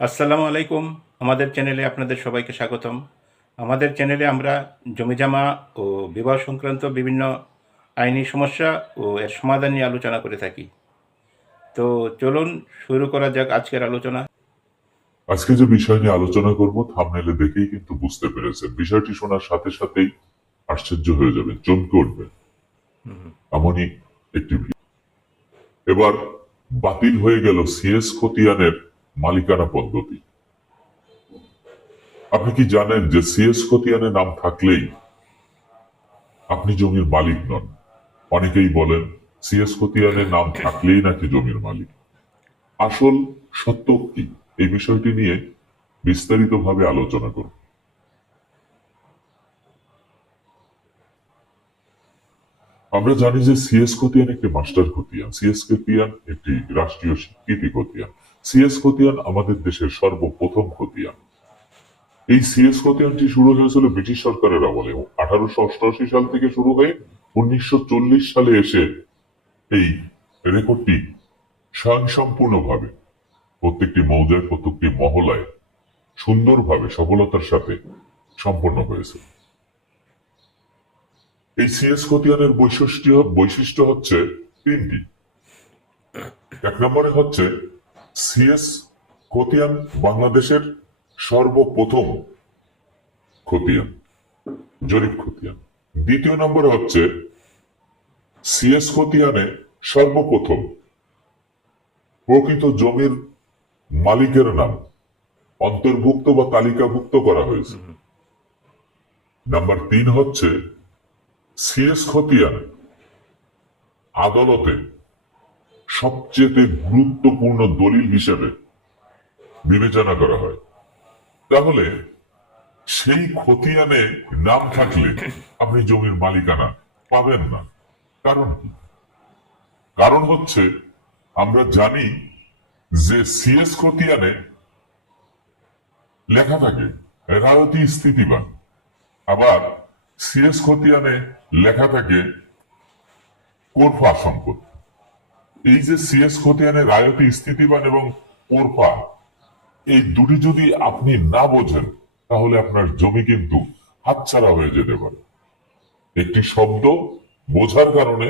আসসালামু আলাইকুম। আমাদের চ্যানেলে আপনাদের সবাইকে স্বাগতম। আমাদের চ্যানেলে আমরা জমিজমা ও বিবাহ সংক্রান্ত বিভিন্ন আইনি সমস্যা ও এর সমাধান নিয়ে আলোচনা করে থাকি। তো চলুন শুরু করা যাক আজকের আলোচনা। আজকে যে বিষয় নিয়ে আলোচনা করব, থামনেলে দেখেই কিন্তু বুঝতে পেরেছেন। বিষয়টি শোনার সাথে সাথেই আশ্চর্য হয়ে যাবে চমকে উঠবে এমনই একটি। এবার বাতিল হয়ে গেল সিএস খতিয়ানের মালিকানা পদ্ধতি। আপনি কি জানেন যে সিএস খতিয়ানের নাম থাকলেই আপনি জমির মালিক নন? অনেকেই বলেন সিএস খতিয়ানের নাম থাকলেই নাকি জমির মালিক। আসল সত্য কি? এই বিষয়টি নিয়ে বিস্তারিতভাবে আলোচনা করব আমরা জানি যে সিএস খতিয়ান একটি মাস্টার খতিয়ান। সিএস খতিয়ান একটি রাষ্ট্রীয় স্বীকৃতি খতিয়ান। সিএস খতিয়ান আমাদের দেশের সর্বপ্রথম খতিয়ান এই সিএস খতিয়ানটি শুরু হয়েছিল ব্রিটিশ সরকারের আমলে আঠারোশো অষ্টআশি সাল থেকে শুরু হয়ে উনিশশো সালে এসে এই রেকর্ডটি স্বয়ংসম্পূর্ণভাবে প্রত্যেকটি মৌজায়, প্রত্যেকটি মহলায় সুন্দরভাবে, সফলতার সাথে সম্পন্ন হয়েছে। এই সিএস খতিয়ানের বৈশিষ্ট্য বৈশিষ্ট্য হচ্ছে তিনটি। এক নম্বরে হচ্ছে সিএস খতিয়ান বাংলাদেশের সর্বপ্রথম খতিয়ান জরিপ খতিয়ান। দ্বিতীয় নম্বরে হচ্ছে সিএস খতিয়ানে সর্বপ্রথম প্রকৃত জমির মালিকের নাম অন্তর্ভুক্ত বা তালিকাভুক্ত করা হয়েছে। নাম্বার তিন হচ্ছে সিএস খতিয়ান আদালতে সবচেয়ে গুরুত্বপূর্ণ দলিল হিসেবে বিবেচনা করা হয়। তাহলে সেই খতিয়ানে নাম থাকলে আপনি জমির মালিকানা পাবেন না। কারণ কারণ হচ্ছে আমরা জানি যে সিএস খতিয়ানে লেখা থাকে রায়তি স্থিতিবান। আবার সিএস খতিয়ানে লেখা থাকে, কোরফা সম্পদ এই যে সিএস খতিয়ানে রায়তি স্থিতিবান এবং কোরফা এই দুটি যদি আপনি না বোঝেন, তাহলে আপনার জমি কিন্তু হাতছাড়া হয়ে যেতে পারে। একটি শব্দ বোঝার কারণে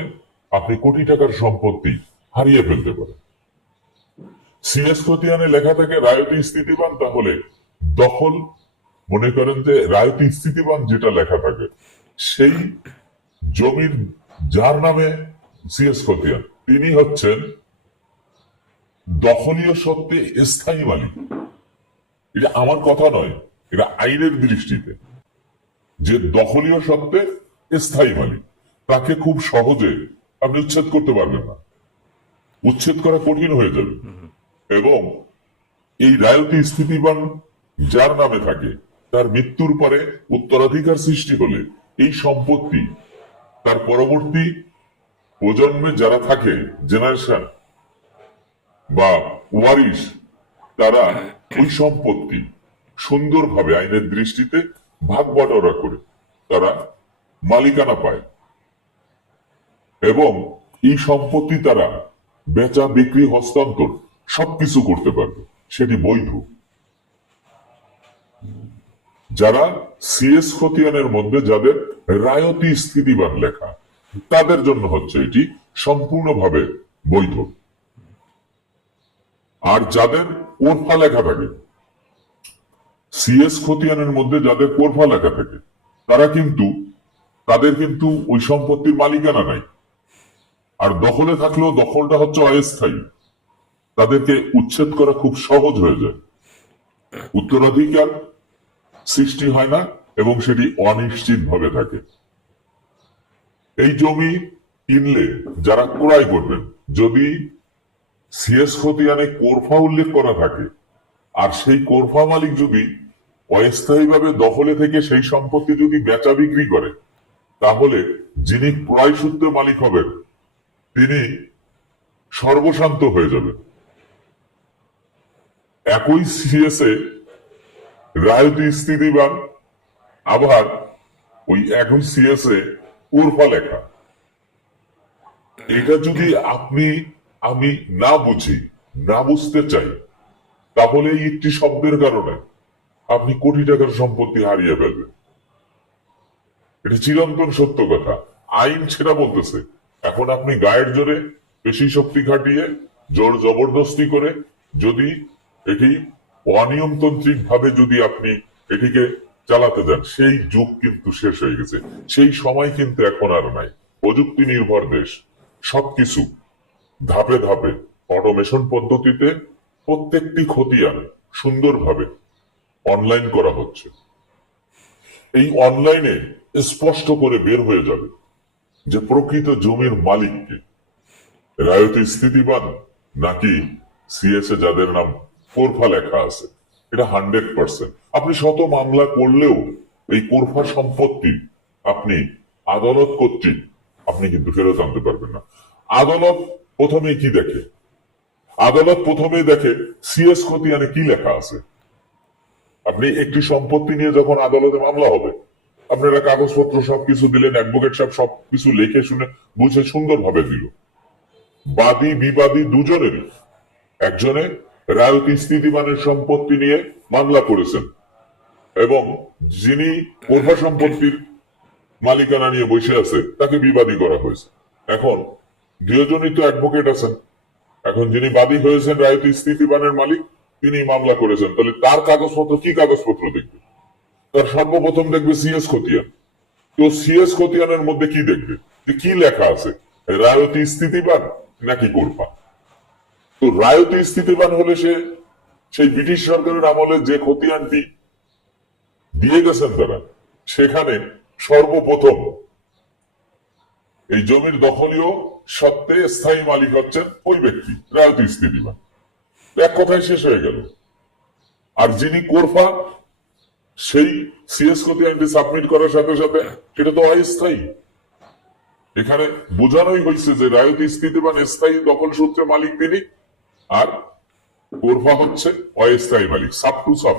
আপনি কোটি টাকার সম্পত্তি হারিয়ে ফেলতে পারেন। সিএস খতিয়ানে লেখা থাকে রায়তি স্থিতিবান তাহলে দখল, মনে করেন যে রায়তি স্থিতিবান যেটা লেখা থাকে, সেই জমির যার নামে সিএস খতিয়ান। তিনি হচ্ছেন দখলীয় সত্ত্বে স্থায়ী মালিক। এটা আমার কথা নয়, এটা আইনের দৃষ্টিতে। যে দখলীয় সত্ত্বে স্থায়ী মালিক, তাকে খুব সহজে আপনি উচ্ছেদ করতে পারবেন না। উচ্ছেদ করা কঠিন হয়ে যাবে। এবং এই রায়তি স্থিতিবান যার নামে থাকে, তার মৃত্যুর পরে উত্তরাধিকার সৃষ্টি হলে এই সম্পত্তি তার পরবর্তী প্রজন্মে যারা থাকে জেনারেশন বা ওয়ারিশ, তারা ওই সম্পত্তি সুন্দরভাবে আইনের দৃষ্টিতে ভাগ বটরা করে তারা মালিকানা পায়। এবং এই সম্পত্তি তারা বেচা, বিক্রি, হস্তান্তর সবকিছু করতে পারবে, সেটি বৈধ। যারা সিএস খতিয়ানের মধ্যে যাদের রায়তি স্থিতিবান লেখা তাদের জন্য হচ্ছে এটি সম্পূর্ণভাবে বৈধ। আর যাদের কোরফা লেখা থাকে সিএস খতিয়ানের মধ্যে যাদের কোরফা লেখা থাকে, তারা কিন্তু, তাদের কিন্তু ওই সম্পত্তির মালিকানা নাই। আর দখলে থাকলেও দখলটা হচ্ছে অস্থায়ী। তাদেরকে উচ্ছেদ করা খুব সহজ হয়ে যায়। উত্তরাধিকার সৃষ্টি হয় না এবং সেটি অনিশ্চিত ভাবে থাকে। এই জমি কিনলে যারা ক্রয় করবেন, যদি সিএস খতিয়ানে কোরফা উল্লেখ করা থাকে, আর সেই কোরফা মালিক যদি অস্থায়ীভাবে দখলে থেকে সেই সম্পত্তি যদি বেচা বিক্রি করে, তাহলে যিনি ক্রয় সূত্রে মালিক হবেন, তিনি সর্বশান্ত হয়ে যাবেন। একই সিএস সিএসএ রায়তি স্থিতিবান, আবার ওই একই সিএসএ উর্ফা লেখা। এটা যদি আপনি, আমি না বুঝি, না বুঝতে চাই, তাহলে এই একটি শব্দের কারণে আপনি কোটি টাকার সম্পত্তি হারিয়ে ফেলবেন। এটা চিরন্তন সত্য কথা। আইন সেটা বলতেছে। এখন আপনি গায়ের জোরে পেশি শক্তি খাটিয়ে, জোর জবরদস্তি করে যদি এটি অনিয়মতান্ত্রিক ভাবে যদি আপনি এটিকে চালাতে যান। সেই যুগ কিন্তু শেষ হয়ে গেছে। সেই সময় কিন্তু এখন আর নাই। প্রযুক্তি নির্ভর দেশ। সবকিছু ধাপে ধাপে অটোমেশন পদ্ধতিতে প্রত্যেকটি খতিয়ান সুন্দরভাবে অনলাইন করা হচ্ছে। এই অনলাইনে স্পষ্ট করে বের হয়ে যাবে যে প্রকৃত জমির মালিককে রায়তি স্থিতিবান নাকি সিএসএ যাদের নাম ফোরফা লেখা আছে। এটা হান্ড্রেড পার্সেন্ট আপনি শত মামলা করলেও এই কোরফা সম্পত্তি আপনি আদালত কর্তৃক আপনি কিন্তু ফেরত আনতে পারবেন না। আদালত প্রথমে কি দেখে? আদালত প্রথমে দেখে সিএস খতিয়ানে কি লেখা আছে? আপনি একটি সম্পত্তি নিয়ে যখন আদালতে মামলা হবে আপনারা কাগজপত্র সবকিছু দিলেন অ্যাডভোকেট সাহেব সবকিছু লিখে শুনে বুঝে সুন্দরভাবে দিল। বাদী, বিবাদী দুজনের একজনে রায়তি স্থিতিমানের সম্পত্তি নিয়ে মামলা করেছেন। এবং যিনি কোরফা সম্পত্তির মালিকানা নিয়ে বসে আছে, তাকে বিবাদী করা হয়েছে। এখন দুজনই তো অ্যাডভোকেট আছেন। এখন যিনি বাদী হয়েছেন রায়তি স্থিতিবানের মালিক, তিনি মামলা করেছেন। তাহলে তার কাগজপত্র কি কাগজপত্র দেখবে? তার সর্বপ্রথম দেখবে সিএস খতিয়ান। তো সিএস খতিয়ানের মধ্যে কি দেখবে? যে কি লেখা আছে? রায়তি স্থিতিবান নাকি কোরফা তো রায়তি স্থিতিবান হলে সে, সেই ব্রিটিশ সরকারের আমলে যে খতিয়ানটি দিয়ে গেছেন তারা, সেখানে সর্বপ্রথম এই জমির দখলীয় সত্ত্বে স্থায়ী মালিক হচ্ছেন ওই ব্যক্তি, রায়তি স্থিতিবান। এক কথায় শেষ হয়ে গেল। আর যিনি কোরফা, সেই সিএস খতিয়ানটি সাবমিট করার সাথে সাথে এটা তো অস্থায়ী। এখানে বোঝানোই হয়েছে যে রায়তি স্থিতিবান, স্থায়ী দখল সূত্রে মালিক তিনি আর কোরফা হচ্ছে অস্থায়ী মালিক, সাব টু সাব।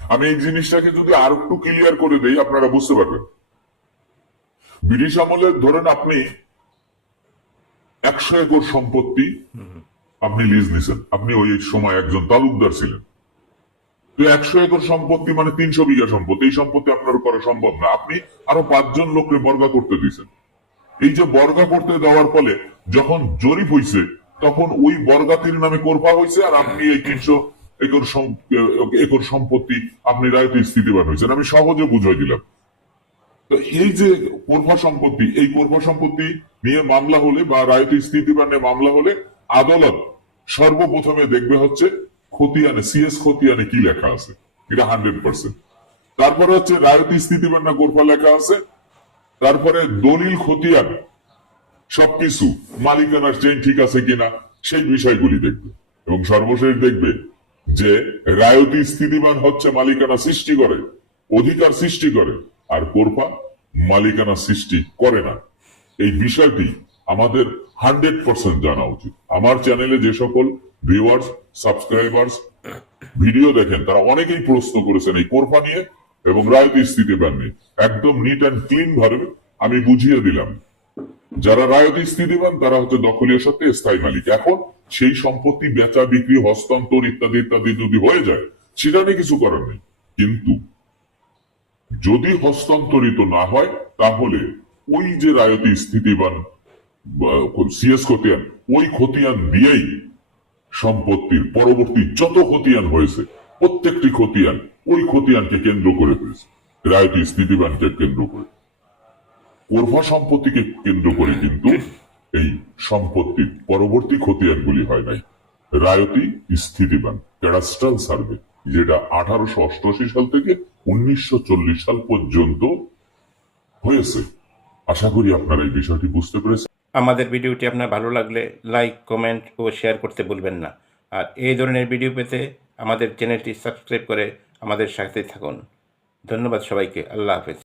আমি এই জিনিসটাকে যদি আর একটু ক্লিয়ার করে দেই, আপনারা বুঝতে পারবেন। ব্রিটিশ আমলে ধরেন আপনি একশো একর সম্পত্তি আপনি লিজ নিছেন। আপনি ওই সময় একজন তালুকদার ছিলেন। তো একশো একর সম্পত্তি মানে তিনশো বিঘা সম্পত্তি। এই সম্পত্তি আপনার করা সম্ভব না। আপনি আরও পাঁচজন লোককে বর্গা করতে দিয়েছেন। এই যে বর্গা করতে দেওয়ার ফলে যখন জরিপ হইছে তখন ওই বর্গাতির নামে কোরফা হয়েছে, আর আপনি এই তিনশো একর একর সম্পত্তি আপনি রায়ত স্থিতিবান হয়েছেন আমি সহজে বুঝাই দিলাম। তো এই যে কোরফা সম্পত্তি, এই কোরফা সম্পত্তি নিয়ে মামলা হলে বা রায়ত স্থিতিবানে মামলা হলে আদালত সর্বপ্রথমে দেখবে হচ্ছে খতিয়ানে সিএস খতিয়ানে কি লেখা আছে। এটা হান্ড্রেড পার্সেন্ট। তারপরে হচ্ছে রায়তি স্থিতিবান না কোরফা লেখা আছে। তারপরে দলিল খতিয়ান সবকিছু মালিকানার চেইন ঠিক আছে কিনা, সেই বিষয়গুলি দেখবে। এবং সর্বশেষ দেখবে যে রায়তি স্থিতিবান হচ্ছে মালিকানা সৃষ্টি করে, অধিকার সৃষ্টি করে, আর কোরপা মালিকানা সৃষ্টি করে না। এই বিষয়টি আমাদের হান্ড্রেড পার্সেন্ট জানা উচিত। আমার চ্যানেলে যে সকল ভিউয়ার্স সাবস্ক্রাইবার্স ভিডিও দেখেন, তারা অনেকেই প্রশ্ন করেছেন এই কোরফা নিয়ে এবং রায়তি স্থিতিবান নিয়ে। একদম নিট অ্যান্ড ক্লিন ভাবে আমি বুঝিয়ে দিলাম। যারা রায়তি স্থিতিবান, তারা হচ্ছে দখলীয় সত্ত্বে স্থায়ী মালিক। এখন সেই সম্পত্তি বেচা, বিক্রি, হস্তান্তর ইত্যাদি ইত্যাদি যদি হয়ে যায়, সেটা নিয়ে কিছু করার নেই। কিন্তু যদি হস্তান্তরিত না হয়, তাহলে ওই যে রায়তি স্থিতিবান সিএস খতিয়ান, ওই খতিয়ান দিয়েই সম্পত্তির পরবর্তী যত খতিয়ান হয়েছে, প্রত্যেকটি খতিয়ান ওই খতিয়ানকে কেন্দ্র করে হয়েছে। রায়তি স্থিতিবানকে কেন্দ্র করে। কোরফা সম্পত্তিকে কেন্দ্র করে কিন্তু এই সম্পত্তির পরবর্তী খতিয়ানগুলি হয় নাই। রায়তি স্থিতিবান ক্যাডাস্ট্রাল সার্ভে, যেটা আঠারোশো অষ্টআশি সাল থেকে উনিশশো সাল পর্যন্ত হয়েছে। আশা করি আপনারা এই বিষয়টি বুঝতে পেরেছেন। আমাদের ভিডিওটি আপনার ভালো লাগলে লাইক, কমেন্ট ও শেয়ার করতে ভুলবেন না। আর এই ধরনের ভিডিও পেতে আমাদের চ্যানেলটি সাবস্ক্রাইব করে আমাদের সাথে থাকুন। ধন্যবাদ সবাইকে। আল্লাহ হাফেজ।